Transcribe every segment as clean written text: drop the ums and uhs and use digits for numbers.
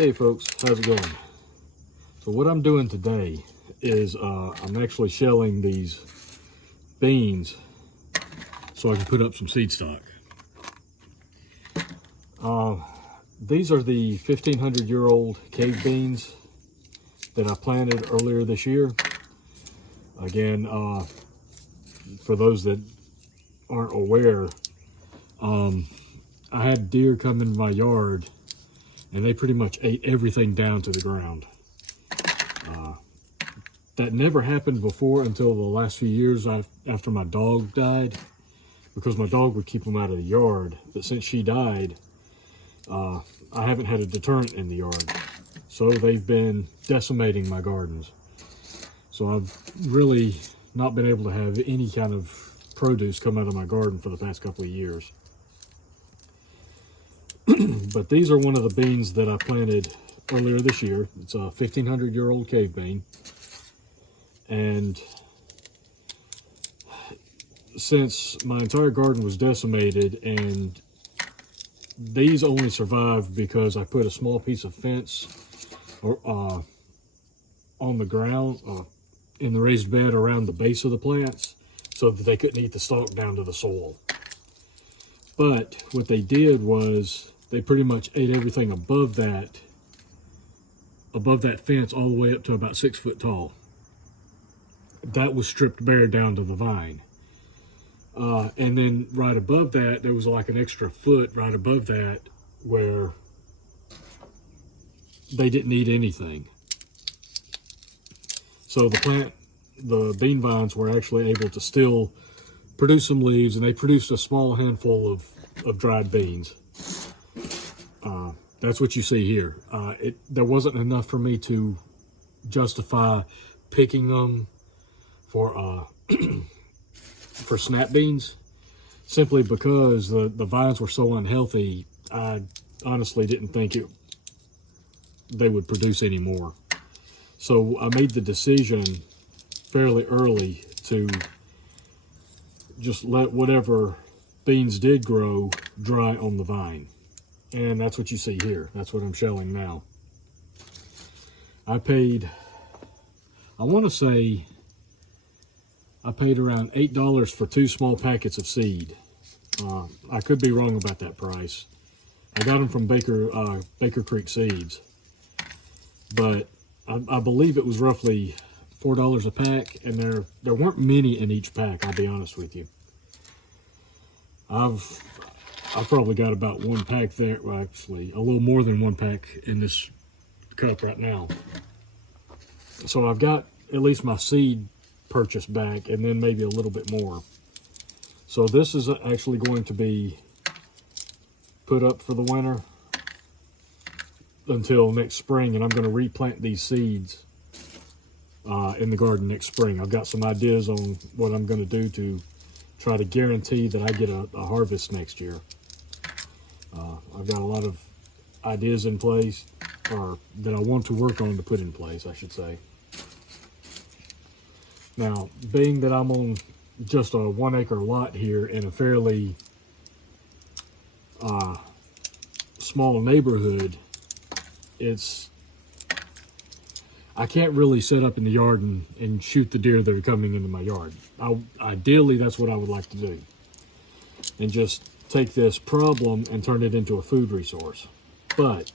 Hey folks, how's it going? So what I'm doing today is I'm actually shelling these beans so I can put up some seed stock. These are the 1,500-year-old cave beans that I planted earlier this year. Again, for those that aren't aware, I had deer come in my yard and they pretty much ate everything down to the ground. That never happened before until the last few years after my dog died, because my dog would keep them out of the yard. But since she died, I haven't had a deterrent in the yard. So they've been decimating my gardens. So I've really not been able to have any kind of produce come out of my garden for the past couple of years. But these are one of the beans that I planted earlier this year. It's a 1,500-year-old cave bean. And since my entire garden was decimated, and these only survived because I put a small piece of fence on the ground in the raised bed around the base of the plants so that they couldn't eat the stalk down to the soil. But what they did was they pretty much ate everything above that fence all the way up to about 6 foot tall. That was stripped bare down to the vine. And then right above that, there was like an extra foot right above that where they didn't eat anything. So the bean vines were actually able to still produce some leaves, and they produced a small handful of dried beans. That's what you see here. There wasn't enough for me to justify picking them for for snap beans, simply because the vines were so unhealthy. I honestly didn't think they would produce any more. So I made the decision fairly early to just let whatever beans did grow dry on the vine. And that's what you see here. That's what I'm shelling now. I want to say I paid around $8 for 2 small packets of seed. I could be wrong about that price. I got them from Baker Creek Seeds, but I believe it was roughly $4 a pack, and there weren't many in each pack. I'll be honest with you. I've probably got about 1 pack there. Well, actually, a little more than 1 pack in this cup right now. So I've got at least my seed purchase back, and then maybe a little bit more. So this is actually going to be put up for the winter until next spring, and I'm going to replant these seeds in the garden next spring. I've got some ideas on what I'm going to do to try to guarantee that I get a harvest next year. I've got a lot of ideas in place, or that I want to work on to put in place, I should say. Now, being that I'm on just a 1 acre lot here in a fairly small neighborhood, I can't really set up in the yard and shoot the deer that are coming into my yard. Ideally, that's what I would like to do, and just take this problem and turn it into a food resource. But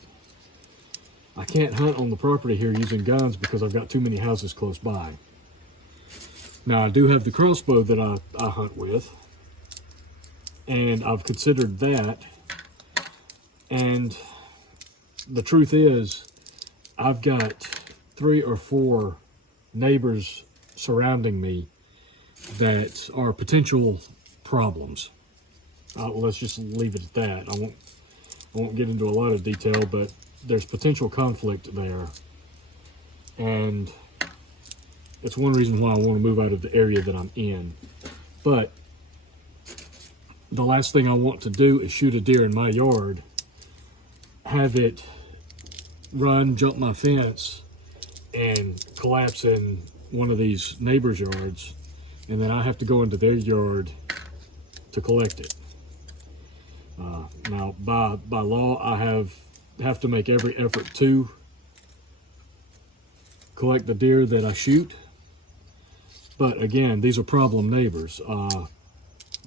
I can't hunt on the property here using guns because I've got too many houses close by. Now, I do have the crossbow that I hunt with, and I've considered that. And the truth is, I've got 3 or 4 neighbors surrounding me that are potential problems. Let's just leave it at that. I won't get into a lot of detail, but there's potential conflict there, and it's one reason why I want to move out of the area that I'm in. But the last thing I want to do is shoot a deer in my yard, have it run, jump my fence, and collapse in one of these neighbors' yards, and then I have to go into their yard to collect it. Now, by law, I have have to make every effort to collect the deer that I shoot. But again, these are problem neighbors.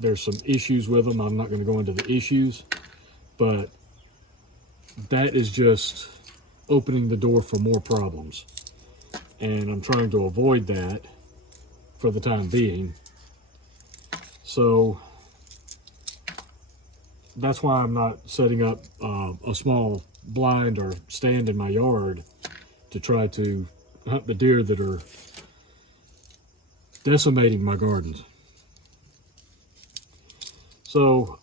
There's some issues with them. I'm not going to go into the issues, but that is just opening the door for more problems. And I'm trying to avoid that for the time being. So that's why I'm not setting up a small blind or stand in my yard to try to hunt the deer that are decimating my gardens. So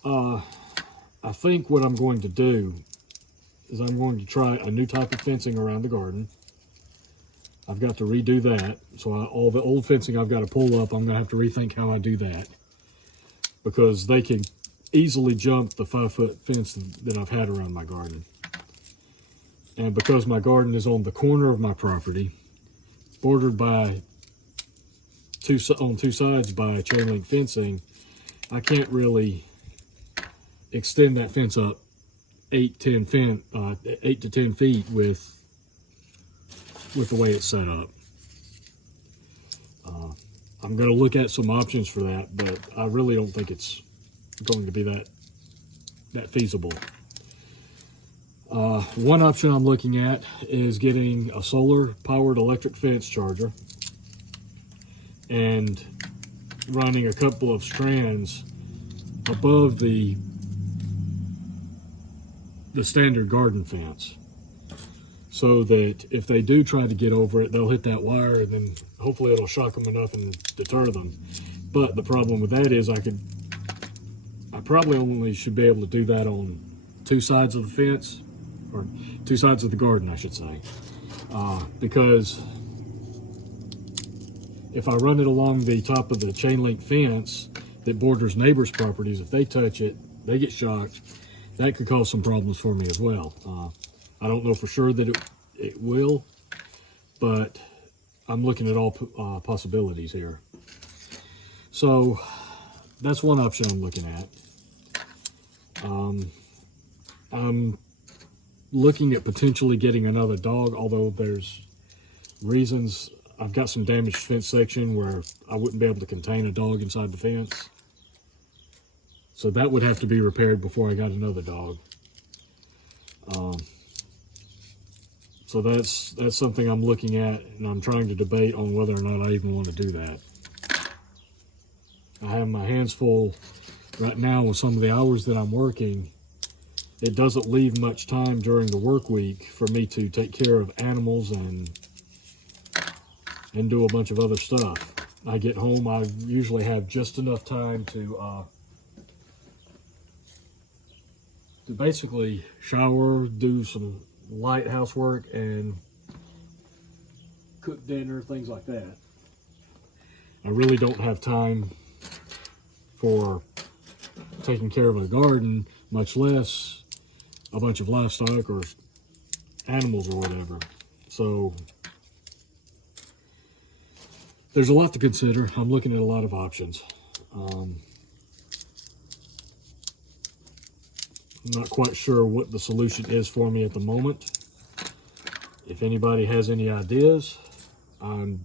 I think what I'm going to do is I'm going to try a new type of fencing around the garden. I've got to redo that. So all the old fencing I've got to pull up, I'm going to have to rethink how I do that, because they can easily jump the 5-foot fence that I've had around my garden. And because my garden is on the corner of my property, bordered by on two sides by chain link fencing, I can't really extend that fence up 8 to 10 feet with the way it's set up. I'm going to look at some options for that, but I really don't think it's going to be that feasible. One option I'm looking at is getting a solar powered electric fence charger and running a couple of strands above the standard garden fence, so that if they do try to get over it, they'll hit that wire, and then hopefully it'll shock them enough and deter them. But the problem with that is I probably only should be able to do that on 2 sides of the fence, or 2 sides of the garden, I should say, because if I run it along the top of the chain link fence that borders neighbors' properties, if they touch it, they get shocked. That could cause some problems for me as well. I don't know for sure that it will, but I'm looking at all possibilities here. So that's one option I'm looking at. I'm looking at potentially getting another dog, although there's reasons. I've got some damaged fence section where I wouldn't be able to contain a dog inside the fence. So that would have to be repaired before I got another dog. So that's something I'm looking at, and I'm trying to debate on whether or not I even want to do that. I have my hands full right now with some of the hours that I'm working. It doesn't leave much time during the work week for me to take care of animals and do a bunch of other stuff. I get home, I usually have just enough time to basically shower, do some light housework, and cook dinner, things like that. I really don't have time for taking care of a garden, much less a bunch of livestock or animals or whatever. So there's a lot to consider. I'm looking at a lot of options. I'm not quite sure what the solution is for me at the moment. If anybody has any ideas, I'm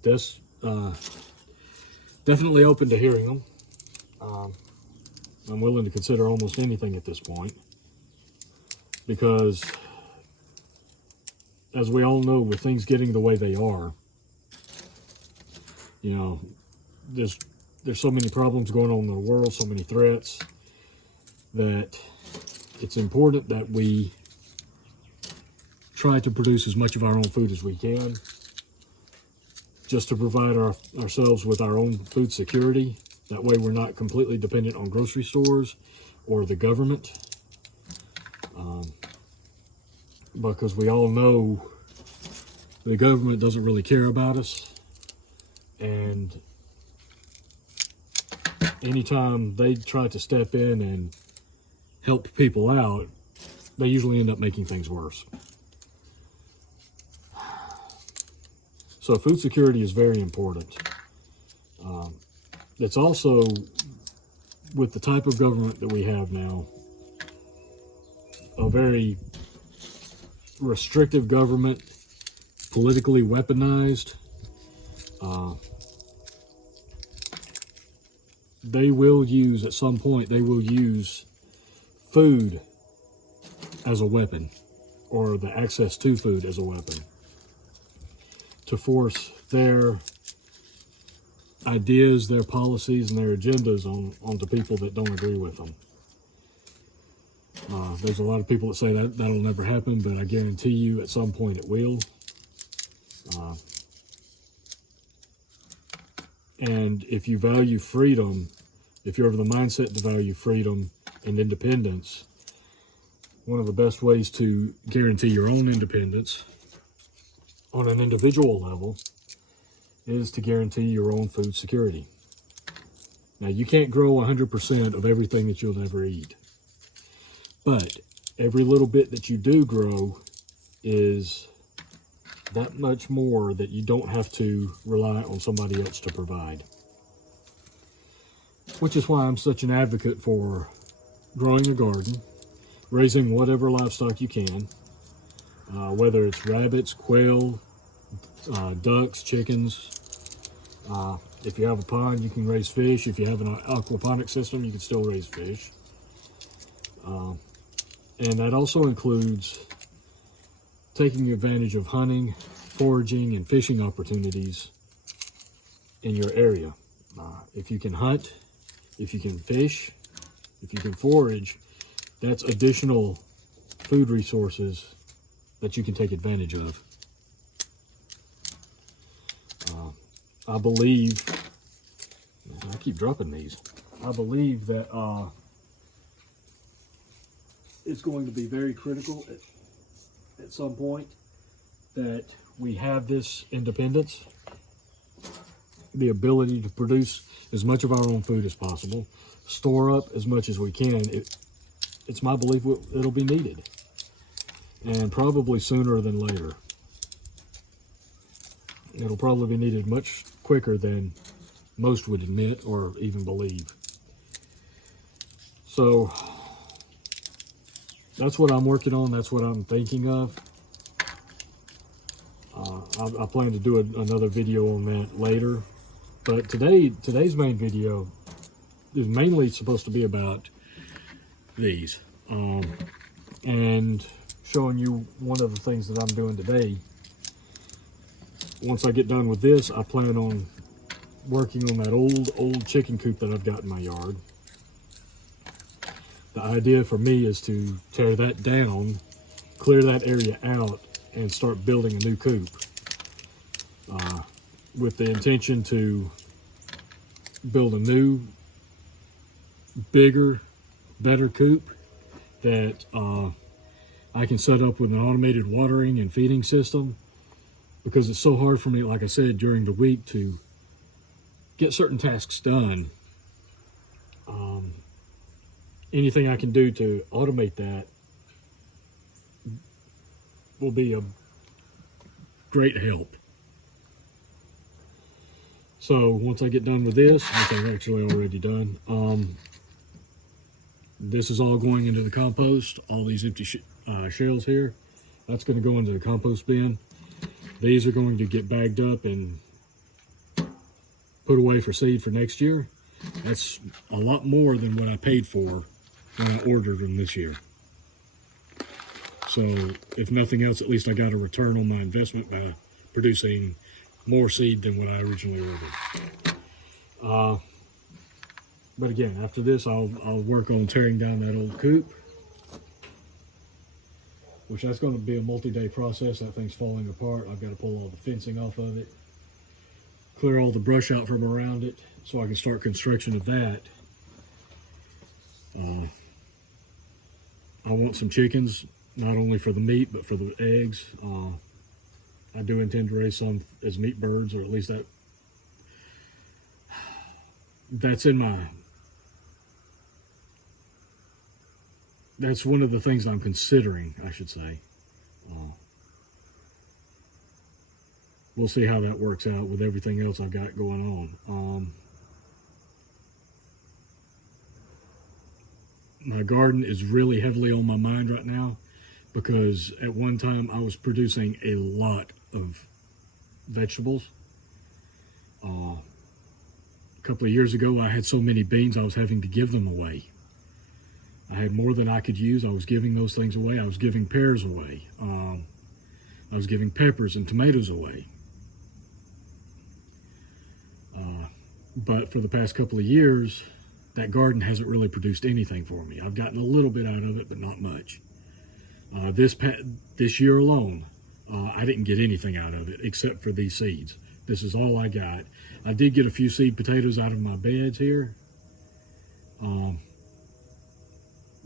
definitely open to hearing them. I'm willing to consider almost anything at this point, because as we all know, with things getting the way they are, you know, there's so many problems going on in the world, so many threats, that it's important that we try to produce as much of our own food as we can, just to provide ourselves with our own food security. That way we're not completely dependent on grocery stores or the government, because we all know the government doesn't really care about us, and anytime they try to step in and help people out, they usually end up making things worse. So food security is very important. It's also, with the type of government that we have now, a very restrictive government, politically weaponized. They will use, at some point, they will use food as a weapon, or the access to food as a weapon, to force their ideas, their policies, and their agendas onto people that don't agree with them. There's a lot of people that say that that'll never happen, but I guarantee you at some point it will. And if you value freedom, if you're of the mindset to value freedom and independence, one of the best ways to guarantee your own independence on an individual level is to guarantee your own food security. Now, you can't grow 100% of everything that you'll never eat, but every little bit that you do grow is that much more that you don't have to rely on somebody else to provide. Which is why I'm such an advocate for growing a garden, raising whatever livestock you can, whether it's rabbits, quail, ducks, chickens. If you have a pond, you can raise fish. If you have an aquaponic system, you can still raise fish. And that also includes taking advantage of hunting, foraging, and fishing opportunities in your area. If you can hunt, if you can fish, if you can forage, that's additional food resources that you can take advantage of. I believe, I keep dropping these, I believe that it's going to be very critical at some point that we have this independence, the ability to produce as much of our own food as possible, store up as much as we can. It's my belief it'll be needed, and probably sooner than later. It'll probably be needed much quicker than most would admit or even believe. So that's what I'm working on. That's what I'm thinking of. I plan to do another video on that later. But today's main video is mainly supposed to be about these. And showing you one of the things that I'm doing today. Once I get done with this, I plan on working on that old chicken coop that I've got in my yard. The idea for me is to tear that down, clear that area out, and start building a new coop. With the intention to build a new, bigger, better coop that I can set up with an automated watering and feeding system, because it's so hard for me, like I said, during the week to get certain tasks done. Anything I can do to automate that will be a great help. So once I get done with this, which I'm actually already done, this is all going into the compost. All these empty shells here, that's going to go into the compost bin. These are going to get bagged up and put away for seed for next year. That's a lot more than what I paid for when I ordered them this year. So if nothing else, at least I got a return on my investment by producing more seed than what I originally ordered. But again, after this, I'll work on tearing down that old coop, which that's going to be a multi-day process. That thing's falling apart. I've got to pull all the fencing off of it, clear all the brush out from around it, so I can start construction of that. I want some chickens, not only for the meat, but for the eggs. I do intend to raise some as meat birds, or at least that's in my, that's one of the things I'm considering, I should say. We'll see how that works out with everything else I've got going on. My garden is really heavily on my mind right now, because at one time I was producing a lot of vegetables. A couple of years ago, I had so many beans I was having to give them away. I had more than I could use. I was giving those things away. I was giving pears away. I was giving peppers and tomatoes away. But for the past couple of years, that garden hasn't really produced anything for me. I've gotten a little bit out of it, but not much. This year alone, I didn't get anything out of it except for these seeds. This is all I got. I did get a few seed potatoes out of my beds here,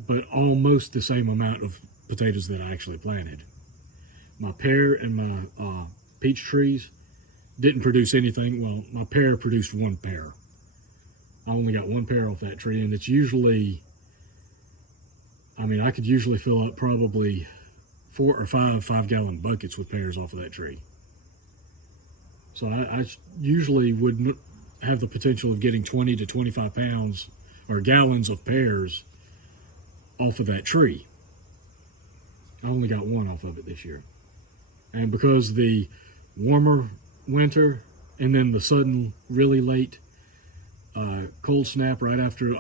but almost the same amount of potatoes that I actually planted. My pear and my peach trees didn't produce anything. Well, my pear produced one pear. I only got one pear off that tree, and it's usually, I mean, I could usually fill up probably 4 or 5 5-gallon buckets with pears off of that tree. So I usually would have the potential of getting 20 to 25 pounds or gallons of pears off of that tree. I only got one off of it this year. And because the warmer winter and then the sudden really late cold snap right after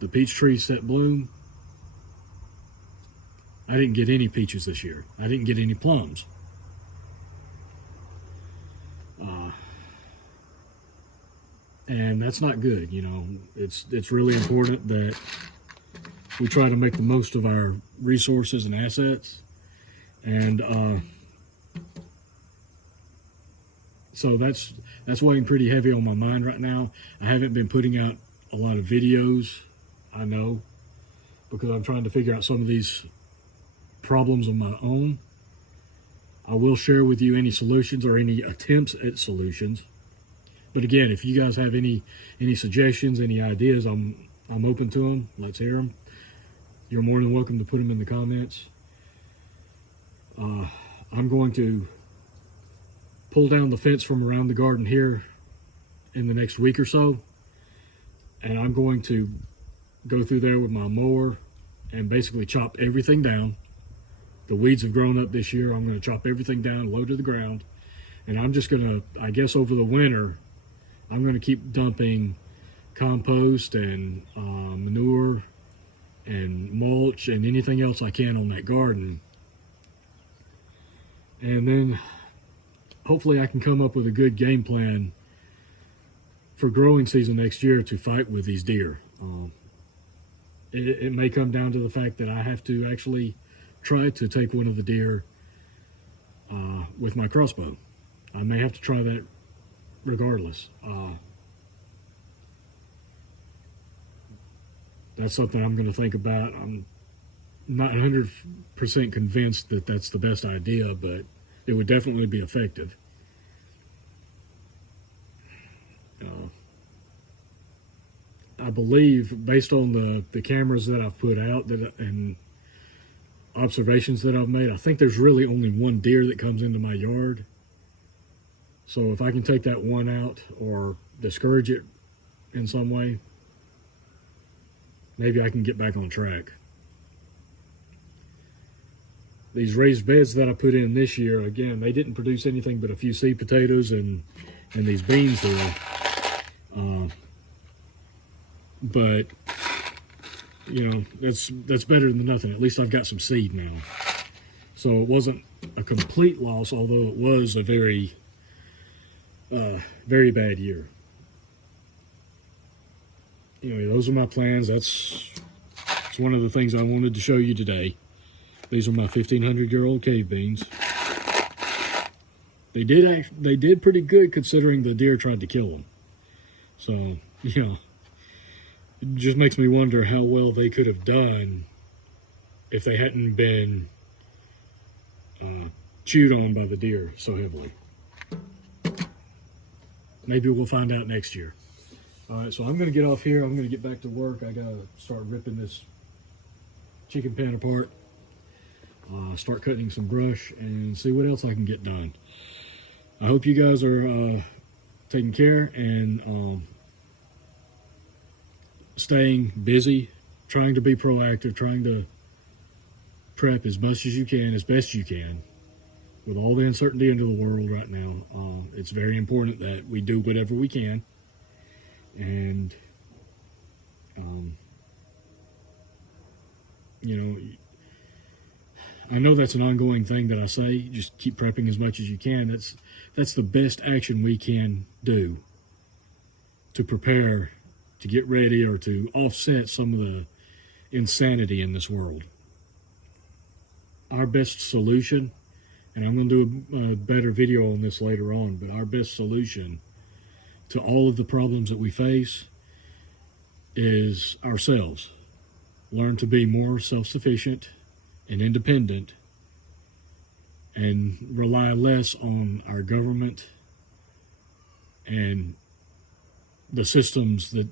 the peach tree set bloom, I didn't get any peaches this year. I didn't get any plums. And that's not good, you know. It's really important that we try to make the most of our resources and assets. And so that's weighing pretty heavy on my mind right now. I haven't been putting out a lot of videos, I know, because I'm trying to figure out some of these problems on my own. I will share with you any solutions or any attempts at solutions. But again, if you guys have any suggestions, any ideas, I'm open to them. Let's hear them. You're more than welcome to put them in the comments. I'm going to pull down the fence from around the garden here in the next week or so, and I'm going to go through there with my mower and basically chop everything down. The weeds have grown up this year. I'm going to chop everything down, low to the ground, and I'm just going to, I guess over the winter, I'm going to keep dumping compost and manure and mulch and anything else I can on that garden. And then hopefully I can come up with a good game plan for growing season next year to fight with these deer. It may come down to the fact that I have to actually try to take one of the deer with my crossbow. I may have to try that regardless. That's something I'm going to think about. I'm not 100% convinced that that's the best idea, but it would definitely be effective. I believe, based on the cameras that I've put out and observations that I've made, I think there's really only one deer that comes into my yard. So if I can take that one out or discourage it in some way, maybe I can get back on track. These raised beds that I put in this year, again, they didn't produce anything but a few seed potatoes and these beans here. But, you know, that's better than nothing. At least I've got some seed now. So it wasn't a complete loss, although it was a very bad year. Anyway, those are my plans. That's one of the things I wanted to show you today. These are my 1,500-year-old cave beans. They did pretty good considering the deer tried to kill them. So, you know, it just makes me wonder how well they could have done if they hadn't been chewed on by the deer so heavily. Maybe we'll find out next year. All right, so I'm going to get off here. I'm going to get back to work. I got to start ripping this chicken pen apart, start cutting some brush, and see what else I can get done. I hope you guys are taking care and staying busy, trying to be proactive, trying prep as much as you can, as best you can. With all the uncertainty into the world right now, it's very important that we do whatever we can. And, you know, I know that's an ongoing thing that I say, just keep prepping as much as you can. That's the best action we can do to prepare, to get ready, or to offset some of the insanity in this world. Our best solution, and I'm going to do a better video on this later on, but our best solution to all of the problems that we face is ourselves. Learn to be more self-sufficient and independent, and rely less on our government and the systems that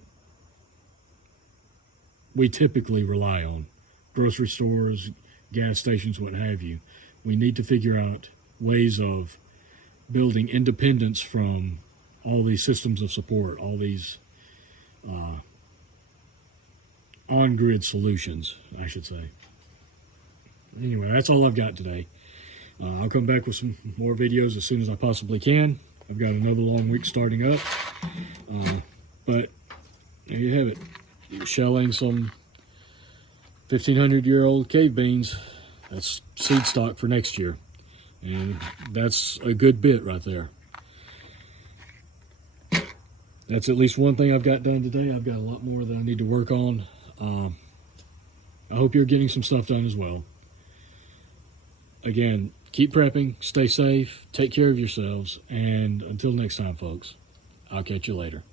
we typically rely on, grocery stores, gas stations, what have you. We need to figure out ways of building independence from all these systems of support, all these on-grid solutions, I should say. Anyway, that's all I've got today. I'll come back with some more videos as soon as I possibly can. I've got another long week starting up. But there you have it. You're shelling some 1,500-year-old cave beans. That's seed stock for next year. And that's a good bit right there. That's at least one thing I've got done today. I've got a lot more that I need to work on. I hope you're getting some stuff done as well. Again, keep prepping, stay safe, take care of yourselves, and until next time, folks, I'll catch you later.